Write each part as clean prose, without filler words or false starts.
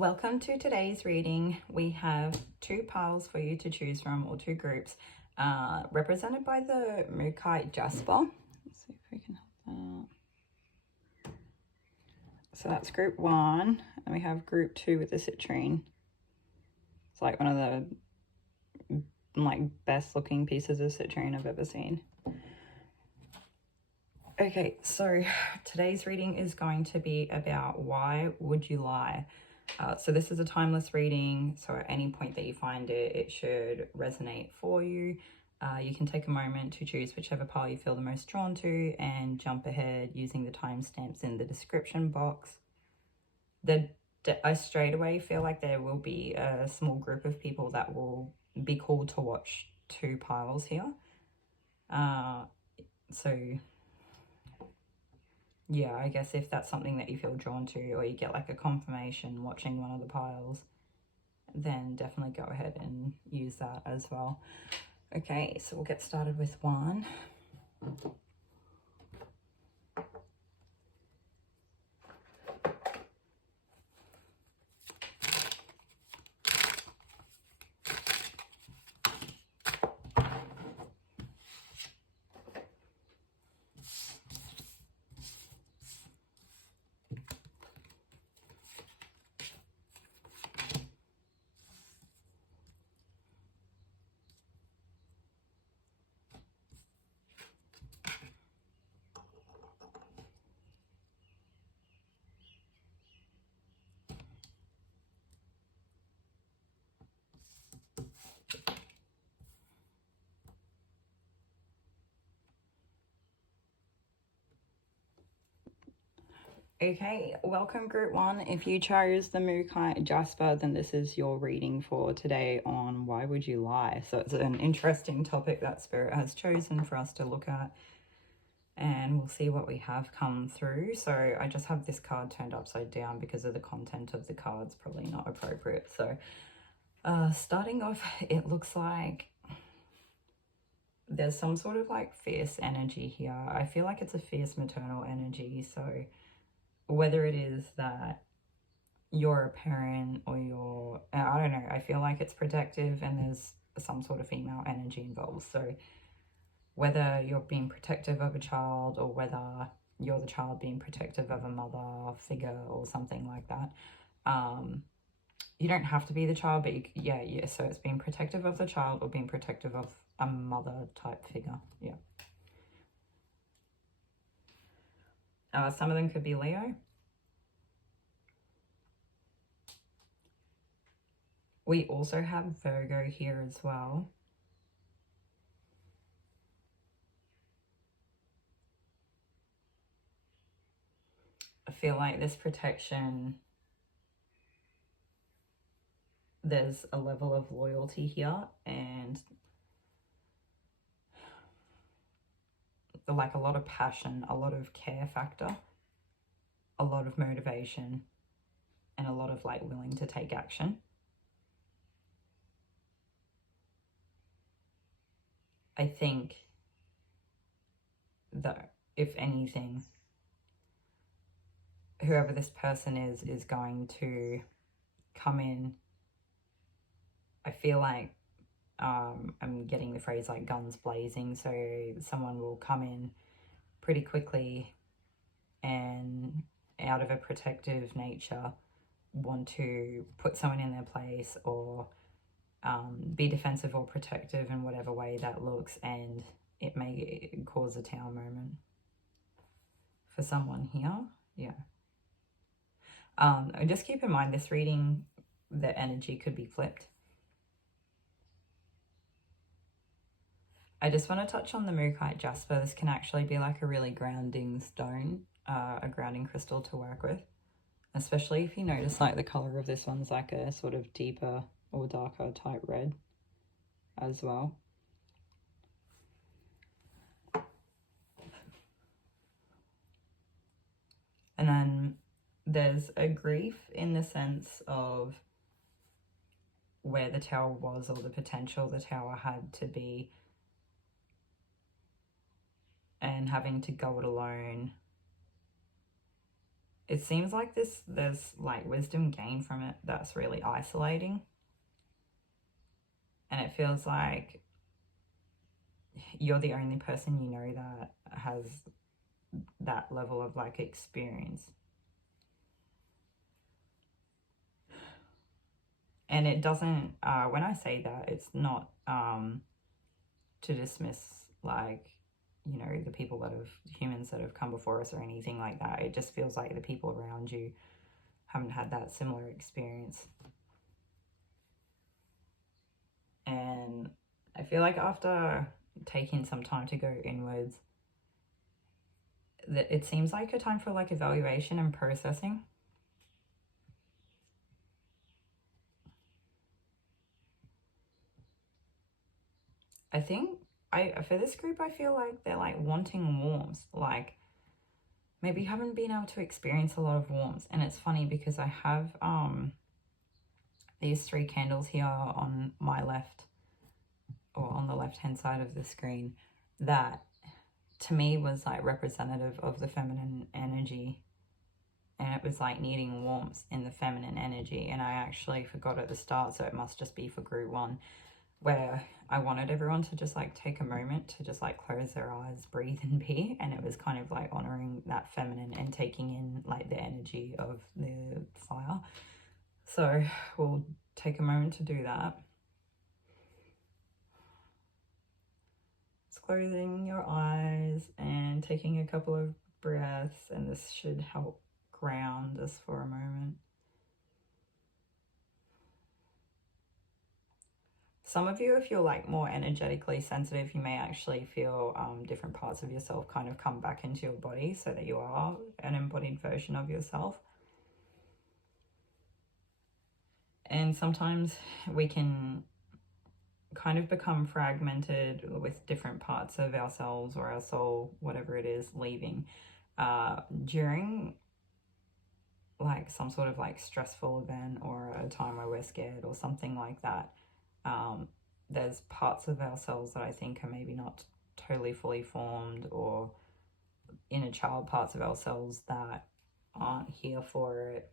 Welcome to today's reading. We have two piles for you to choose from, or two groups, represented by the Mookaite Jasper. Let's see if we can help that out. So that's group one, and we have group two with the Citrine. It's like one of the best looking pieces of Citrine I've ever seen. Okay, so today's reading is going to be about why would you lie? So this is a timeless reading, so at any point that you find it, it should resonate for you. You can take a moment to choose whichever pile you feel the most drawn to and jump ahead using the timestamps in the description box. I straight away feel like there will be a small group of people that will be called to watch two piles here. So yeah, I guess if that's something that you feel drawn to, or you get like a confirmation watching one of the piles, then definitely go ahead and use that as well. Okay, so we'll get started with one. Okay, welcome group one. If you chose the Mookaite Jasper, then this is your reading for today on why would you lie. So it's an interesting topic that Spirit has chosen for us to look at, and we'll see what we have come through. So I just have this card turned upside down because of the content of the cards, probably not appropriate. So starting off, it looks like there's some sort of like fierce energy here. I feel like it's a fierce maternal energy. So whether it is that you're a parent or you're, I don't know, I feel like it's protective and there's some sort of female energy involved. So whether you're being protective of a child or whether you're the child being protective of a mother figure or something like that. You don't have to be the child, but yeah, so it's being protective of the child or being protective of a mother type figure. Yeah. Some of them could be Leo. We also have Virgo here as well. I feel like this protection, there's a level of loyalty here and like a lot of passion, a lot of care factor, a lot of motivation, and a lot of like willing to take action. I think that if anything, whoever this person is going to come in, I feel like I'm getting the phrase like guns blazing. So someone will come in pretty quickly and out of a protective nature want to put someone in their place or be defensive or protective in whatever way that looks, and it may cause a tower moment for someone here. Yeah. Just keep in mind this reading, the energy could be flipped. I just want to touch on the Mookaite Jasper. This can actually be like a really grounding stone, a grounding crystal to work with, especially if you notice like the color of this one's like a sort of deeper or darker type red as well. And then there's a grief in the sense of where the tower was or the potential the tower had to be, and having to go it alone it seems like there's like wisdom gained from it that's really isolating. And it feels like you're the only person you know that has that level of like experience. And it doesn't, when I say that, it's not to dismiss, like, you know, the people that have, humans that have come before us or anything like that. It just feels like the people around you haven't had that similar experience. And I feel like after taking some time to go inwards, that it seems like a time for like evaluation and processing. I think for this group, I feel like they're like wanting warmth, like maybe haven't been able to experience a lot of warmth. And it's funny because I have these 3 candles here on my left, or on the left hand side of the screen, that to me was like representative of the feminine energy. And it was like needing warmth in the feminine energy. And I actually forgot at the start, so it must just be for group 1, where I wanted everyone to just like take a moment to just like close their eyes, breathe and be. And it was kind of like honoring that feminine and taking in like the energy of the fire. So we'll take a moment to do that. Just closing your eyes and taking a couple of breaths, and this should help ground us for a moment. Some of you, if you're like more energetically sensitive, you may actually feel different parts of yourself kind of come back into your body, so that you are an embodied version of yourself. And sometimes we can kind of become fragmented with different parts of ourselves or our soul, whatever it is, leaving during like some sort of like stressful event or a time where we're scared or something like that. There's parts of ourselves that I think are maybe not totally fully formed, or inner child parts of ourselves that aren't here for it,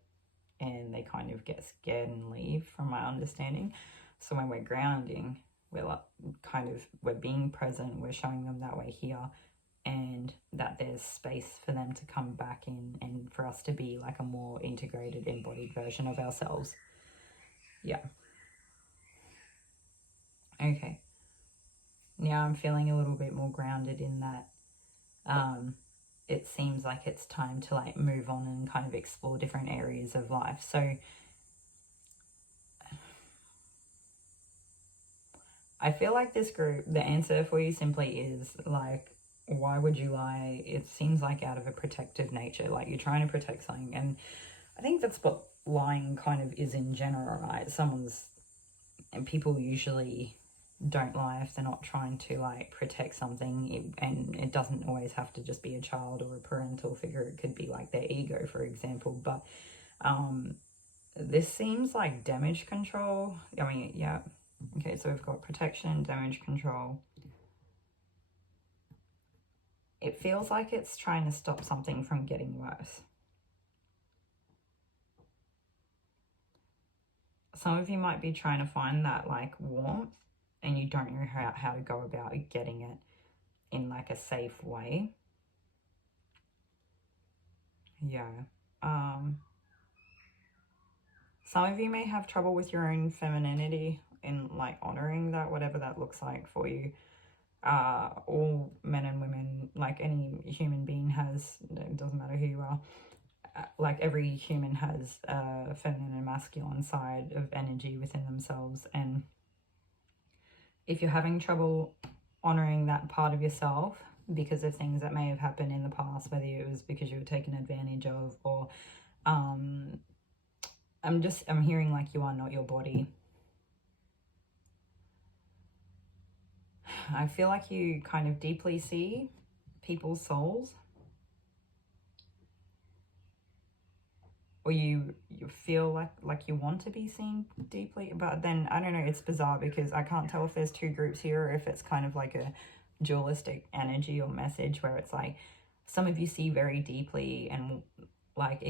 and they kind of get scared and leave, from my understanding. So when we're grounding, we're like we're being present, we're showing them that we're here, and that there's space for them to come back in, and for us to be like a more integrated, embodied version of ourselves. Yeah. Okay. Now I'm feeling a little bit more grounded in that. It seems like it's time to like move on and kind of explore different areas of life. So I feel like this group, the answer for you simply is like, why would you lie? It seems like out of a protective nature, like you're trying to protect something. And I think that's what lying kind of is in general, right? And people usually don't lie if they're not trying to like protect something. And it doesn't always have to just be a child or a parental figure. It could be like their ego, for example. But this seems like damage control. I mean, yeah. Okay, so we've got protection, damage control. It feels like it's trying to stop something from getting worse. Some of you might be trying to find that like warmth, and you don't know how to go about getting it in like a safe way. Yeah. Some of you may have trouble with your own femininity in like honoring that, whatever that looks like for you. All men and women, like any human being has, it doesn't matter who you are, like every human has a feminine and masculine side of energy within themselves. And if you're having trouble honoring that part of yourself because of things that may have happened in the past, whether it was because you were taken advantage of, or I'm hearing like you are not your body. I feel like you kind of deeply see people's souls, or you feel like you want to be seen deeply. But then I don't know, it's bizarre because I can't tell if there's 2 groups here, or if it's kind of like a dualistic energy or message, where it's like some of you see very deeply and like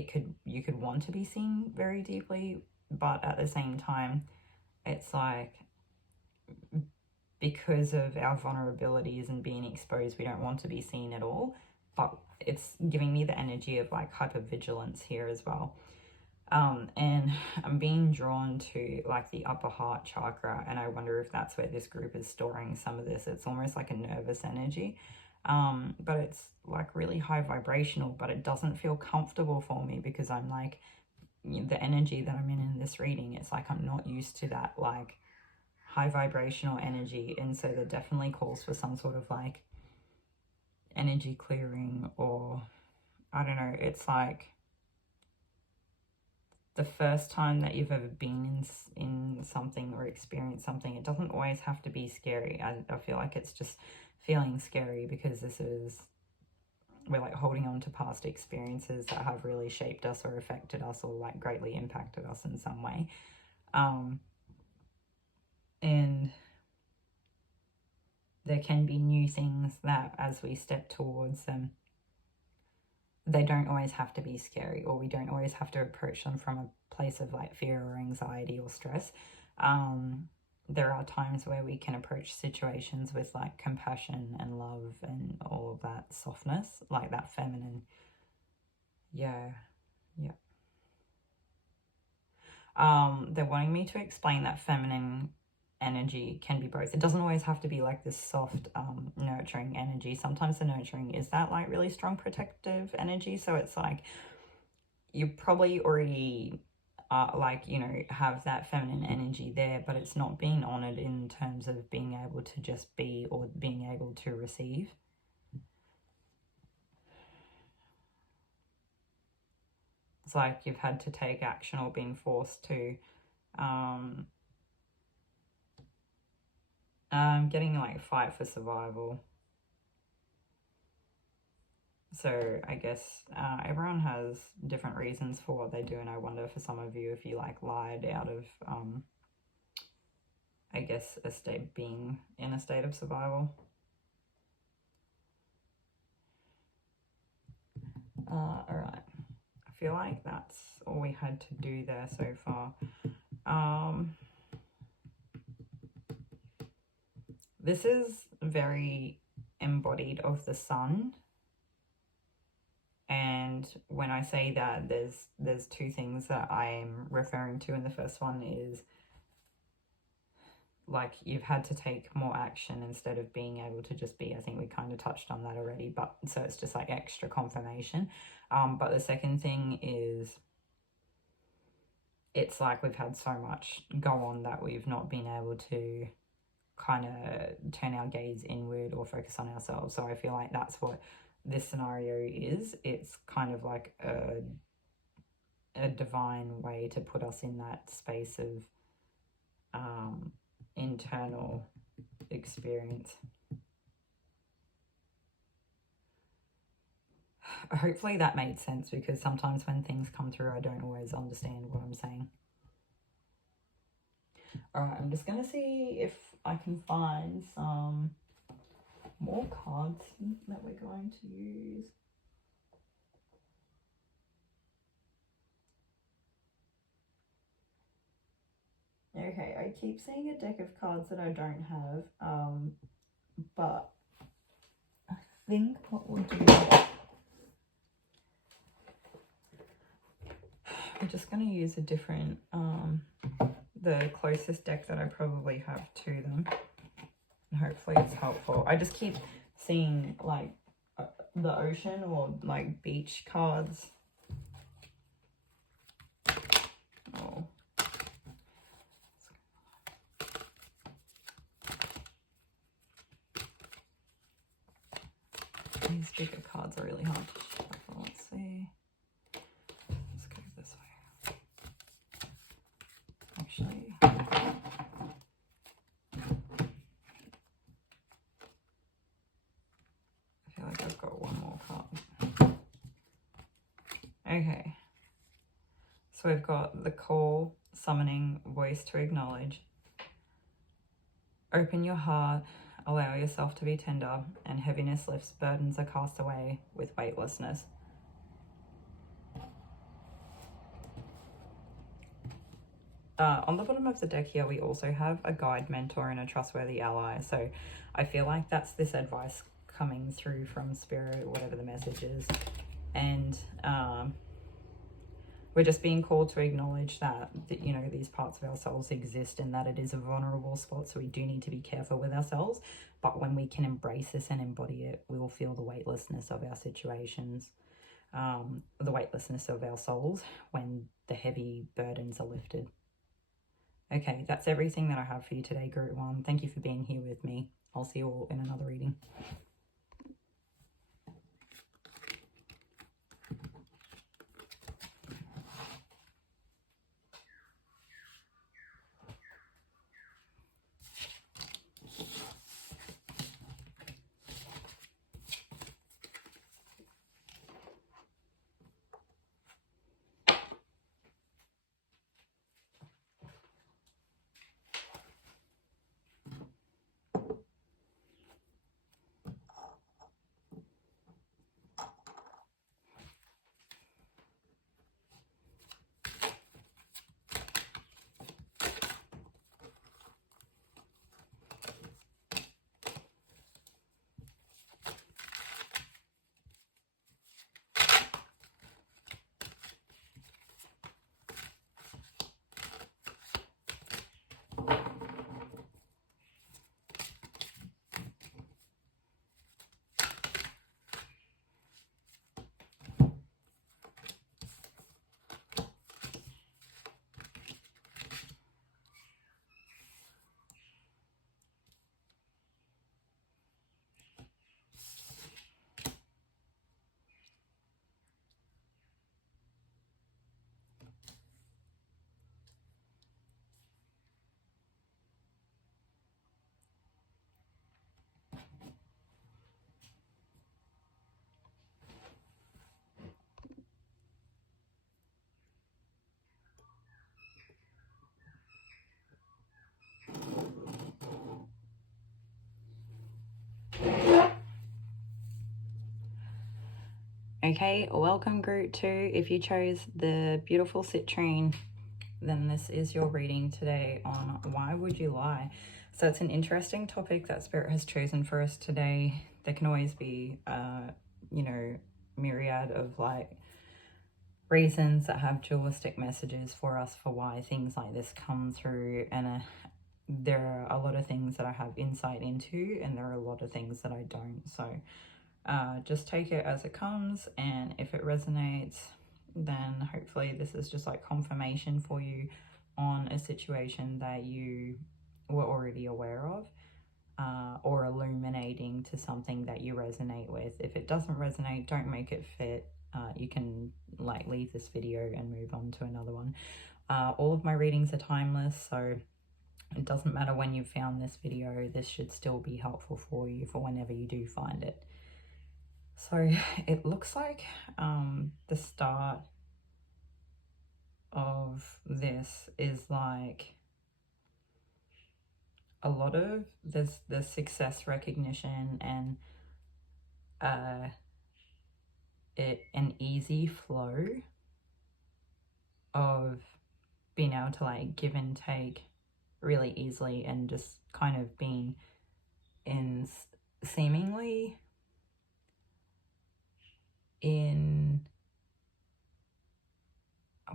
you could want to be seen very deeply, but at the same time, it's like because of our vulnerabilities and being exposed, we don't want to be seen at all. But it's giving me the energy of like hypervigilance here as well. And I'm being drawn to like the upper heart chakra, and I wonder if that's where this group is storing some of this. It's almost like a nervous energy, but it's like really high vibrational, but it doesn't feel comfortable for me because I'm like, the energy that I'm in this reading, it's like I'm not used to that like high vibrational energy, and so there definitely calls for some sort of like energy clearing, or I don't know, it's like the first time that you've ever been in something or experienced something. It doesn't always have to be scary. I feel like it's just feeling scary because we're like holding on to past experiences that have really shaped us or affected us or like greatly impacted us in some way. And there can be new things that as we step towards them, they don't always have to be scary, or we don't always have to approach them from a place of like fear or anxiety or stress. There are times where we can approach situations with like compassion and love and all of that softness, like that feminine. Yeah. They're wanting me to explain that feminine energy can be both. It doesn't always have to be like this soft nurturing energy. Sometimes the nurturing is that like really strong protective energy, so it's like you probably already like, you know, have that feminine energy there, but it's not being honored in terms of being able to just be or being able to receive. It's like you've had to take action or been forced to. Getting like fight for survival. So I guess everyone has different reasons for what they do, and I wonder for some of you if you like lied out of I guess being in a state of survival. All right, I feel like that's all we had to do there so far. This is very embodied of the sun. And when I say that, there's two things that I'm referring to, and the first one is like you've had to take more action instead of being able to just be. I think we kind of touched on that already, but so it's just like extra confirmation. But the second thing is it's like we've had so much go on that we've not been able to kind of turn our gaze inward or focus on ourselves. So I feel like that's what this scenario is. It's kind of like a divine way to put us in that space of internal experience. Hopefully that made sense, because sometimes when things come through, I don't always understand what I'm saying. All right, I'm just going to see if I can find some more cards that we're going to use. Okay, I keep seeing a deck of cards that I don't have, but I think what we'll do, we're just going to use a different, the closest deck that I probably have to them. And hopefully it's helpful. I just keep seeing like the ocean or like beach cards. Oh. These bigger cards are really hard to shuffle. Let's see. Let's go this way. Actually, I feel like I've got one more card. Okay. So we've got the call, summoning, voice to acknowledge. Open your heart, allow yourself to be tender, and heaviness lifts, burdens are cast away with weightlessness. On the bottom of the deck here, we also have a guide, mentor, and a trustworthy ally. So I feel like that's this advice coming through from spirit, whatever the message is. And we're just being called to acknowledge that, you know, these parts of ourselves exist and that it is a vulnerable spot. So we do need to be careful with ourselves. But when we can embrace this and embody it, we will feel the weightlessness of our situations, the weightlessness of our souls when the heavy burdens are lifted. Okay, that's everything that I have for you today, Group 1. Thank you for being here with me. I'll see you all in another reading. Okay, welcome Group 2. If you chose the beautiful Citrine, then this is your reading today on why would you lie? So it's an interesting topic that Spirit has chosen for us today. There can always be, you know, myriad of like reasons that have dualistic messages for us for why things like this come through, and there are a lot of things that I have insight into and there are a lot of things that I don't. So just take it as it comes, and if it resonates, then hopefully this is just like confirmation for you on a situation that you were already aware of, or illuminating to something that you resonate with. If it doesn't resonate, don't make it fit. You can like leave this video and move on to another one. All of my readings are timeless, so it doesn't matter when you found this video, this should still be helpful for you for whenever you do find it. So it looks like the start of this is like a lot of the success recognition and an easy flow of being able to like give and take really easily, and just kind of being in seemingly in,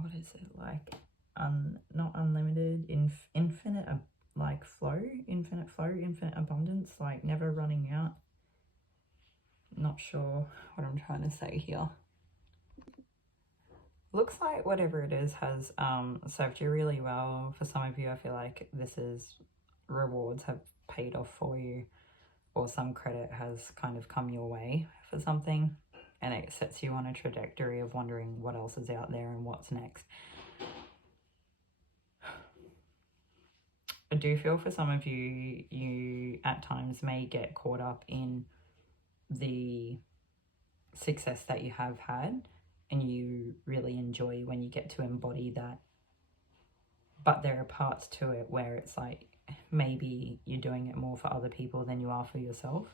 what is it, like not unlimited, infinite like flow, infinite abundance, like never running out. Not sure what I'm trying to say here. Looks like whatever it is has served you really well. For some of you, I feel like this is rewards have paid off for you, or some credit has kind of come your way for something, and it sets you on a trajectory of wondering what else is out there and what's next. I do feel for some of you, you at times may get caught up in the success that you have had, and you really enjoy when you get to embody that. But there are parts to it where it's like maybe you're doing it more for other people than you are for yourself.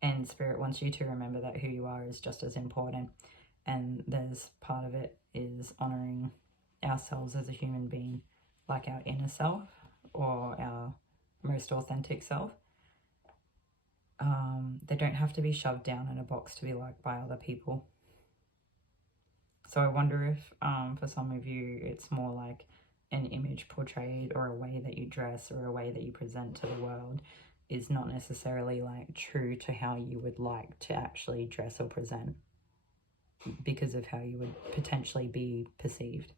And Spirit wants you to remember that who you are is just as important. and there's part of it is honoring ourselves as a human being, like our inner self or our most authentic self. They don't have to be shoved down in a box to be liked by other people. So I wonder if for some of you it's more like an image portrayed, or a way that you dress, or a way that you present to the world is not necessarily like true to how you would like to actually dress or present, because of how you would potentially be perceived.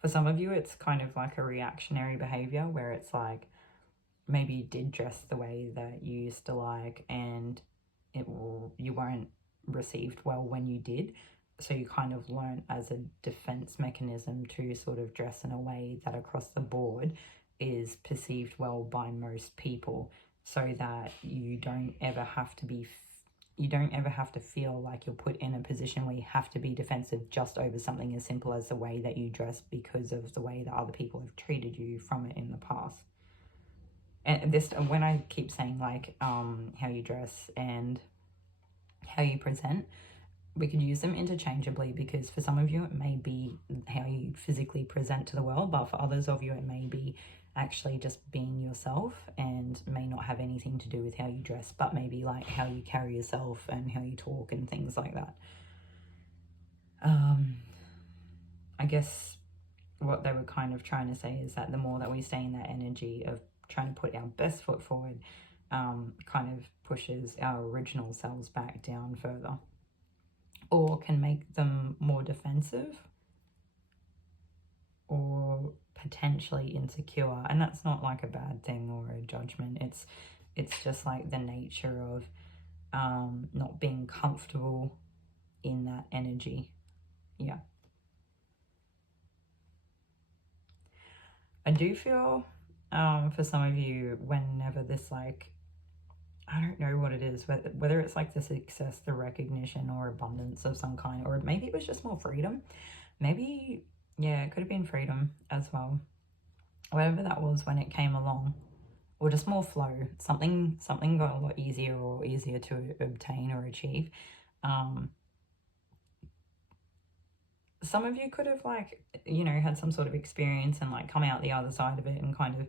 For some of you, it's kind of like a reactionary behavior where it's like maybe you did dress the way that you used to like, and you weren't received well when you did. So you kind of learn as a defense mechanism to sort of dress in a way that across the board is perceived well by most people, so that you don't ever have to feel like you're put in a position where you have to be defensive just over something as simple as the way that you dress, because of the way that other people have treated you from it in the past. And this, when I keep saying like how you dress and how you present, we could use them interchangeably, because for some of you it may be how you physically present to the world, but for others of you it may be actually just being yourself, and may not have anything to do with how you dress, but maybe like how you carry yourself and how you talk and things like that. I guess what they were kind of trying to say is that the more that we stay in that energy of trying to put our best foot forward, kind of pushes our original selves back down further, or can make them more defensive or potentially insecure. And that's not like a bad thing or a judgment. It's just like the nature of not being comfortable in that energy. Yeah. I do feel for some of you, whenever this, like, I don't know what it is, whether it's like the success, the recognition, or abundance of some kind, or maybe it was just more freedom. Maybe, yeah, it could have been freedom as well. Whatever that was when it came along, or just more flow. Something got a lot easier, or easier to obtain or achieve. Some of you could have, like, you know, had some sort of experience and like come out the other side of it and kind of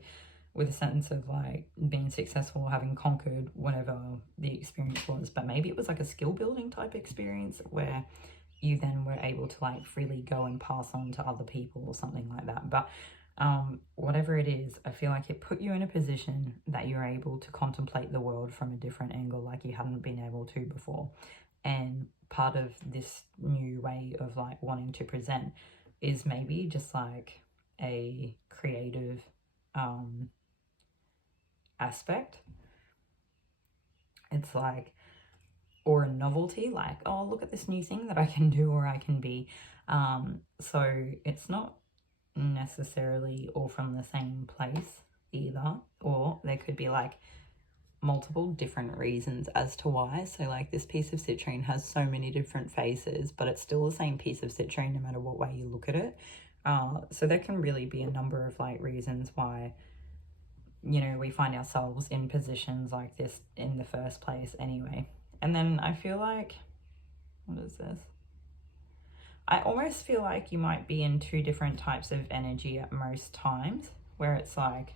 with a sense of like being successful, having conquered whatever the experience was. But maybe it was like a skill building type experience where you then were able to like freely go and pass on to other people or something like that. But whatever it is, I feel like it put you in a position that you're able to contemplate the world from a different angle, like you hadn't been able to before. And part of this new way of like wanting to present is maybe just like a creative aspect. It's like, or a novelty, like, oh, look at this new thing that I can do or I can be. So it's not necessarily all from the same place either, or there could be like multiple different reasons as to why. So like this piece of citrine has so many different faces, but it's still the same piece of citrine no matter what way you look at it. So there can really be a number of like reasons why, you know, we find ourselves in positions like this in the first place anyway. And then I feel like, what is this? I almost feel like you might be in two different types of energy at most times, where it's like,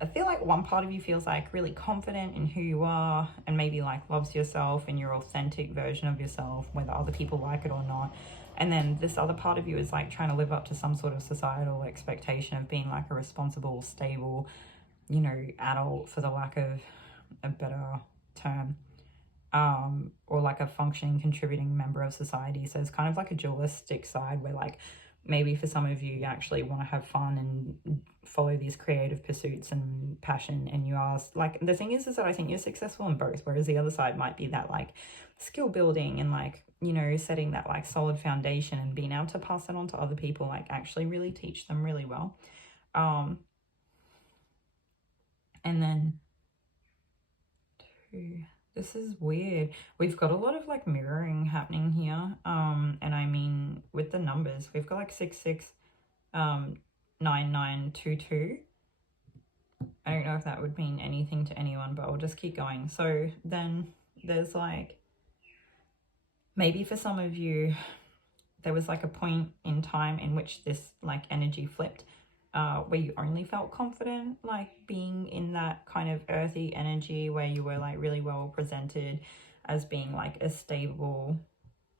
I feel like one part of you feels like really confident in who you are and maybe like loves yourself and your authentic version of yourself, whether other people like it or not. And then this other part of you is like trying to live up to some sort of societal expectation of being like a responsible, stable, you know, adult, for the lack of a better term, or like a functioning, contributing member of society. So it's kind of like a dualistic side where like maybe for some of you actually want to have fun and follow these creative pursuits and passion, and you are like, the thing is that I think you're successful in both, whereas the other side might be that like skill building and like, you know, setting that like solid foundation and being able to pass that on to other people, like actually really teach them really well. And then this is weird. We've got a lot of like mirroring happening here. And I mean, with the numbers, we've got like 669922. I don't know if that would mean anything to anyone, but I'll just keep going. So then there's like, maybe for some of you, there was like a point in time in which this like energy flipped, where you only felt confident, like being in that kind of earthy energy where you were like really well presented as being like a stable,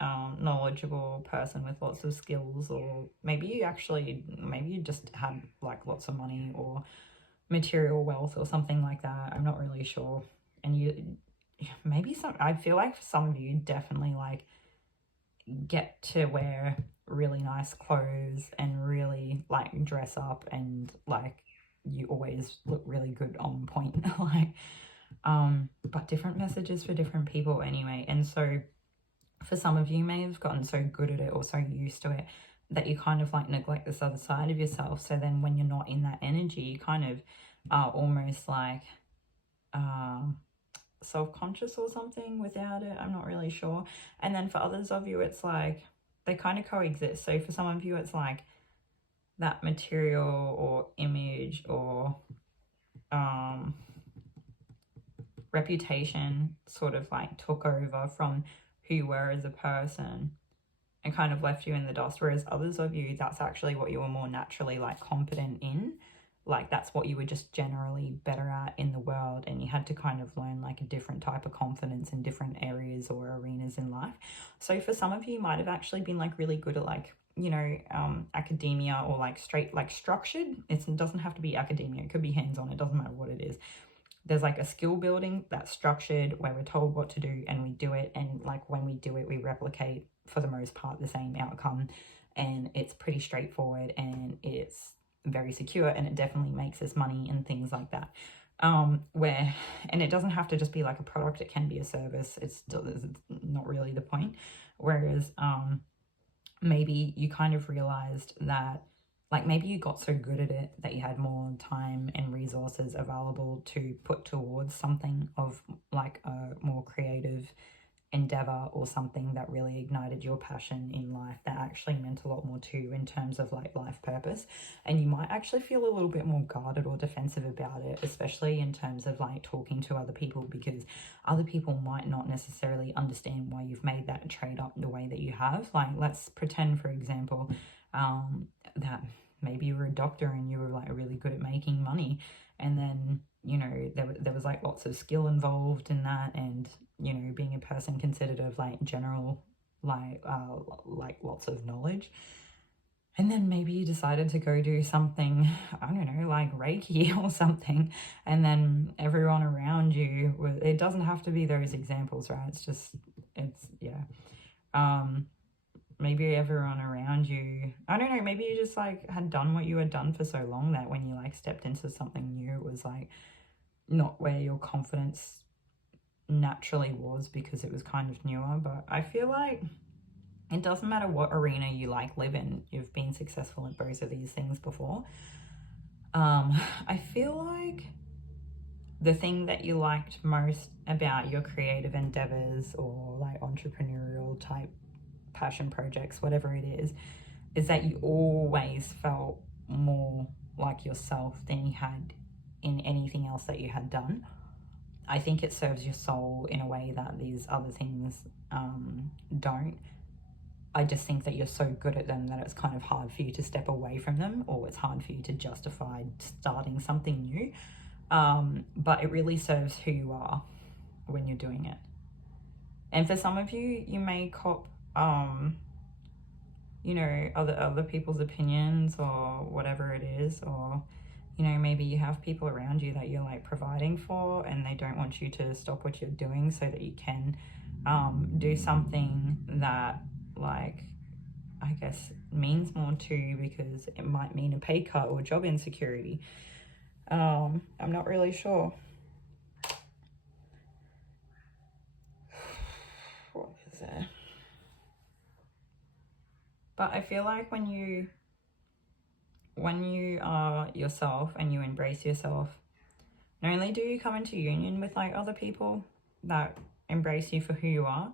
knowledgeable person with lots of skills, or maybe you just had like lots of money or material wealth or something like that. I'm not really sure. And I feel like for some of you definitely like get to wear really nice clothes and really like dress up, and like you always look really good on point. Like but different messages for different people anyway. And so for some of you, may have gotten so good at it or so used to it that you kind of like neglect this other side of yourself. So then when you're not in that energy, you kind of are almost like self-conscious or something without it. I'm not really sure. And then for others of you, it's like they kind of coexist. So for some of you, it's like that material or image or reputation sort of like took over from who you were as a person and kind of left you in the dust. Whereas others of you, that's actually what you were more naturally like competent in. Like that's what you were just generally better at in the world, and you had to kind of learn like a different type of confidence in different areas or arenas in life. So for some of you, might have actually been like really good at like, you know, academia or like straight like structured. It doesn't have to be academia, it could be hands-on, it doesn't matter what it is. There's like a skill building that's structured where we're told what to do and we do it, and like when we do it we replicate for the most part the same outcome, and it's pretty straightforward and it's very secure, and it definitely makes us money and things like that. And it doesn't have to just be like a product, it can be a service. It's not really the point. Whereas maybe you kind of realized that like maybe you got so good at it that you had more time and resources available to put towards something of like a more creative endeavor or something that really ignited your passion in life, that actually meant a lot more to you in terms of like life purpose. And you might actually feel a little bit more guarded or defensive about it, especially in terms of like talking to other people, because other people might not necessarily understand why you've made that trade up the way that you have. Like let's pretend, for example, that maybe you were a doctor and you were like really good at making money, and then you know there was like lots of skill involved in that, and you know being a person considered of like general like lots of knowledge, and then maybe you decided to go do something, I don't know, like Reiki or something, and then everyone around you it doesn't have to be those examples, right? Maybe everyone around you, I don't know, maybe you just like had done what you had done for so long that when you like stepped into something new, it was like not where your confidence naturally was because it was kind of newer. But I feel like it doesn't matter what arena you like live in, you've been successful at both of these things before. I feel like the thing that you liked most about your creative endeavors or like entrepreneurial type passion projects, whatever it is that you always felt more like yourself than you had in anything else that you had done. I think it serves your soul in a way that these other things don't. I just think that you're so good at them that it's kind of hard for you to step away from them, or it's hard for you to justify starting something new. But it really serves who you are when you're doing it. And for some of you, you may cop you know, other people's opinions or whatever it is, or you know, maybe you have people around you that you're like providing for and they don't want you to stop what you're doing so that you can do something that like I guess means more to you, because it might mean a pay cut or job insecurity. I'm not really sure. What is there? But I feel like when you are yourself and you embrace yourself, not only do you come into union with like other people that embrace you for who you are,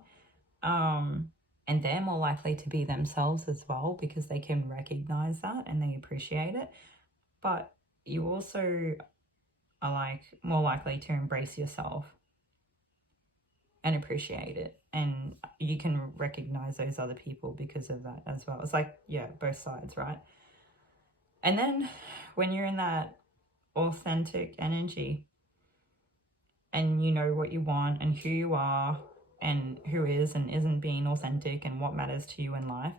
and they're more likely to be themselves as well because they can recognize that and they appreciate it, but you also are like more likely to embrace yourself. and appreciate it. And you can recognize those other people because of that as well. It's like, yeah, both sides, right? And then when you're in that authentic energy and you know what you want and who you are and who is and isn't being authentic and what matters to you in life,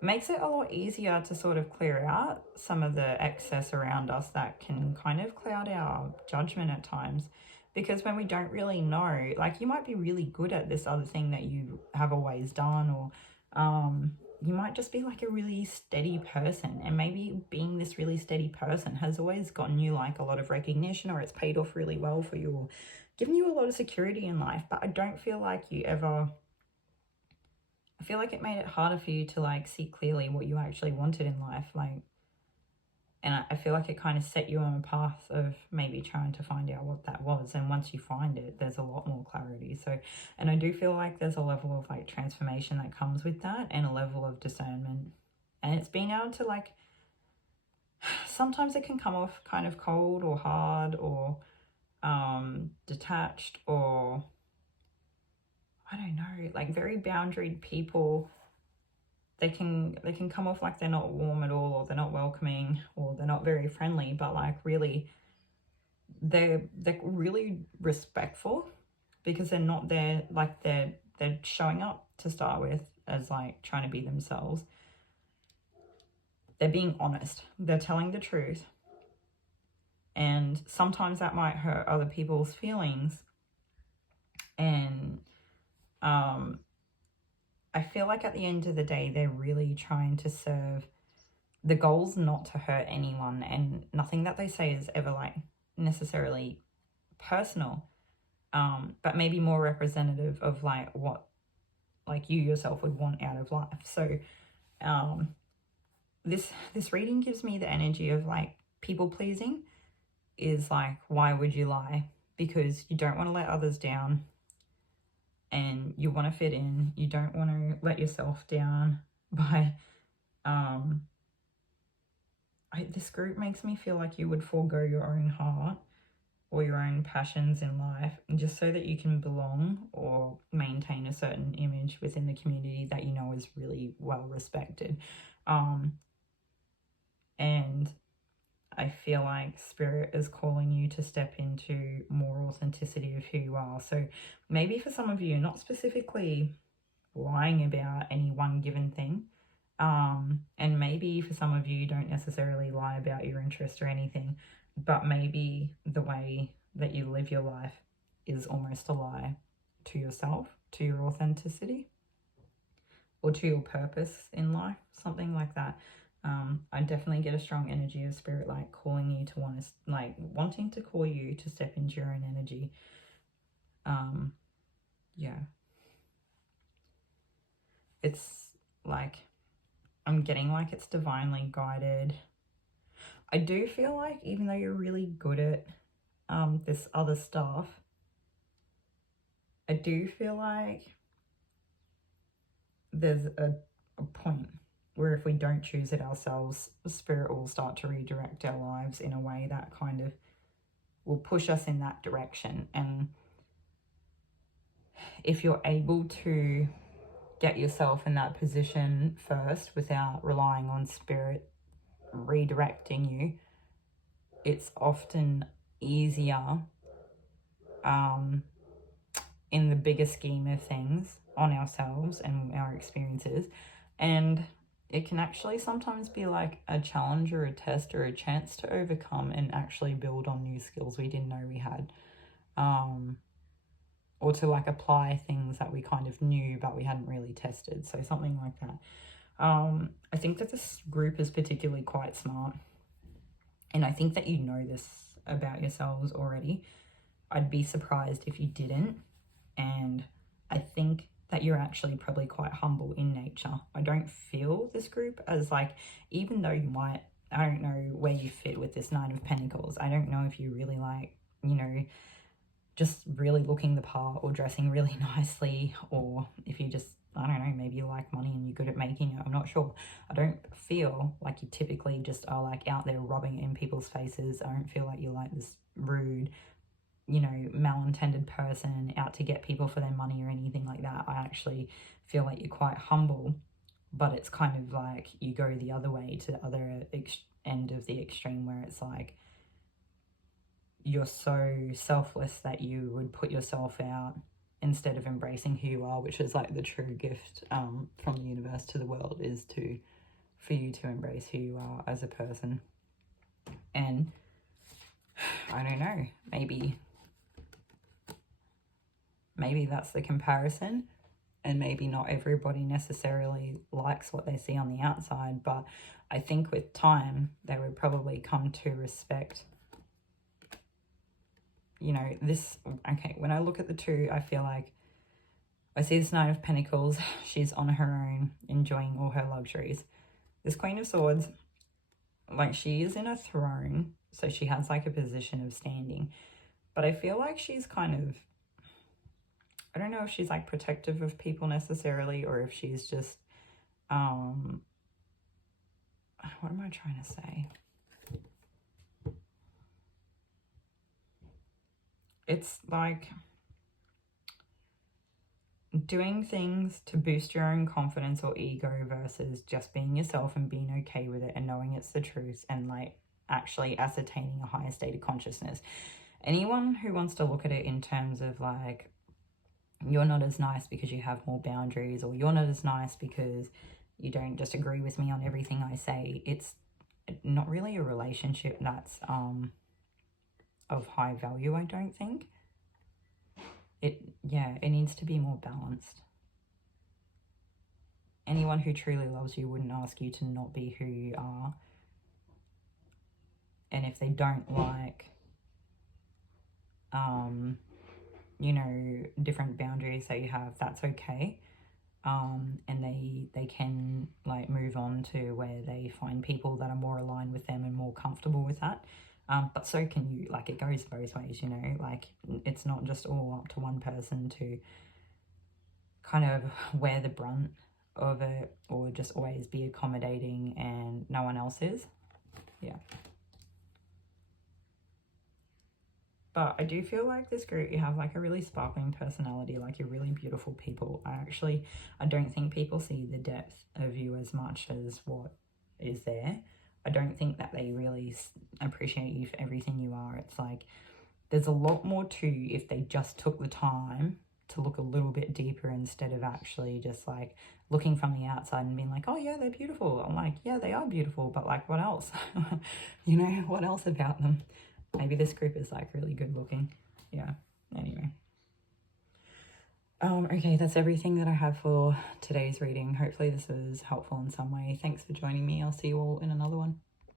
it makes it a lot easier to sort of clear out some of the excess around us that can kind of cloud our judgment at times. Because when we don't really know, like, you might be really good at this other thing that you have always done, or you might just be like a really steady person, and maybe being this really steady person has always gotten you like a lot of recognition, or it's paid off really well for you, or given you a lot of security in life. But I don't feel like you ever, I feel like it made it harder for you to like see clearly what you actually wanted in life. Like, and I feel like it kind of set you on a path of maybe trying to find out what that was. And once you find it, there's a lot more clarity. So, and I do feel like there's a level of like transformation that comes with that, and a level of discernment. And it's being able to like, sometimes it can come off kind of cold or hard or detached, or I don't know, like very boundaried people. They can come off like they're not warm at all, or they're not welcoming, or they're not very friendly, but like really they're really respectful, because they're not there, like they're showing up to start with as like trying to be themselves. They're being honest, they're telling the truth, and sometimes that might hurt other people's feelings. And I feel like at the end of the day, they're really trying to serve the goals, not to hurt anyone, and nothing that they say is ever like necessarily personal, but maybe more representative of like what like you yourself would want out of life. So this reading gives me the energy of like people pleasing is like, why would you lie? Because you don't want to let others down, and you want to fit in. You don't want to let yourself down by this group makes me feel like you would forego your own heart or your own passions in life, just so that you can belong or maintain a certain image within the community that you know is really well respected. And I feel like Spirit is calling you to step into more authenticity of who you are. So maybe for some of you, not specifically lying about any one given thing, and maybe for some of you, you don't necessarily lie about your interest or anything, but maybe the way that you live your life is almost a lie to yourself, to your authenticity, or to your purpose in life, something like that. I definitely get a strong energy of Spirit like calling you to want to, like wanting to call you to step into your own energy. Yeah. It's like, I'm getting like it's divinely guided. I do feel like even though you're really good at this other stuff, I do feel like there's a point where if we don't choose it ourselves, Spirit will start to redirect our lives in a way that kind of will push us in that direction. And if you're able to get yourself in that position first without relying on Spirit redirecting you, it's often easier in the bigger scheme of things on ourselves and our experiences. And it can actually sometimes be like a challenge or a test or a chance to overcome and actually build on new skills we didn't know we had, or to like apply things that we kind of knew but we hadn't really tested. So something like that. I think that this group is particularly quite smart, and I think that you know this about yourselves already. I'd be surprised if you didn't. And I think that you're actually probably quite humble in nature. I don't feel this group as like, even though you might, I don't know where you fit with this Nine of Pentacles. I don't know if you really like, you know, just really looking the part or dressing really nicely, or if you just, I don't know, maybe you like money and you're good at making it. I'm not sure. I don't feel like you typically just are like out there rubbing it in people's faces. I don't feel like you're like this rude, you know, malintended person out to get people for their money or anything like that. I actually feel like you're quite humble, but it's kind of like you go the other way to the other end of the extreme where it's like you're so selfless that you would put yourself out instead of embracing who you are, which is like the true gift from the universe to the world, is for you to embrace who you are as a person. And I don't know, maybe that's the comparison, and maybe not everybody necessarily likes what they see on the outside, but I think with time they would probably come to respect, you know, this. Okay, when I look at the two, I feel like I see this Knight of Pentacles. She's on her own, enjoying all her luxuries. This Queen of Swords, like, she is in a throne, so she has like a position of standing, but I feel like she's kind of, I don't know if she's like protective of people necessarily, or if she's just, what am I trying to say? It's like doing things to boost your own confidence or ego versus just being yourself and being okay with it and knowing it's the truth and like actually ascertaining a higher state of consciousness. Anyone who wants to look at it in terms of like, you're not as nice because you have more boundaries, or you're not as nice because you don't just agree with me on everything I say, it's not really a relationship that's of high value, I don't think. It needs to be more balanced. Anyone who truly loves you wouldn't ask you to not be who you are. And if they don't like, you know, different boundaries that you have, that's okay. And they can like move on to where they find people that are more aligned with them and more comfortable with that. But so can you. Like, it goes both ways, you know, like it's not just all up to one person to kind of wear the brunt of it, or just always be accommodating and no one else is. Yeah. But I do feel like this group, you have like a really sparkling personality, like you're really beautiful people. I don't think people see the depth of you as much as what is there. I don't think that they really appreciate you for everything you are. It's like there's a lot more to you if they just took the time to look a little bit deeper, instead of actually just like looking from the outside and being like, oh yeah, they're beautiful. I'm like, yeah, they are beautiful, but like, what else? You know, what else about them? Maybe this group is like really good looking. Yeah, anyway. Okay, that's everything that I have for today's reading. Hopefully this was helpful in some way. Thanks for joining me. I'll see you all in another one.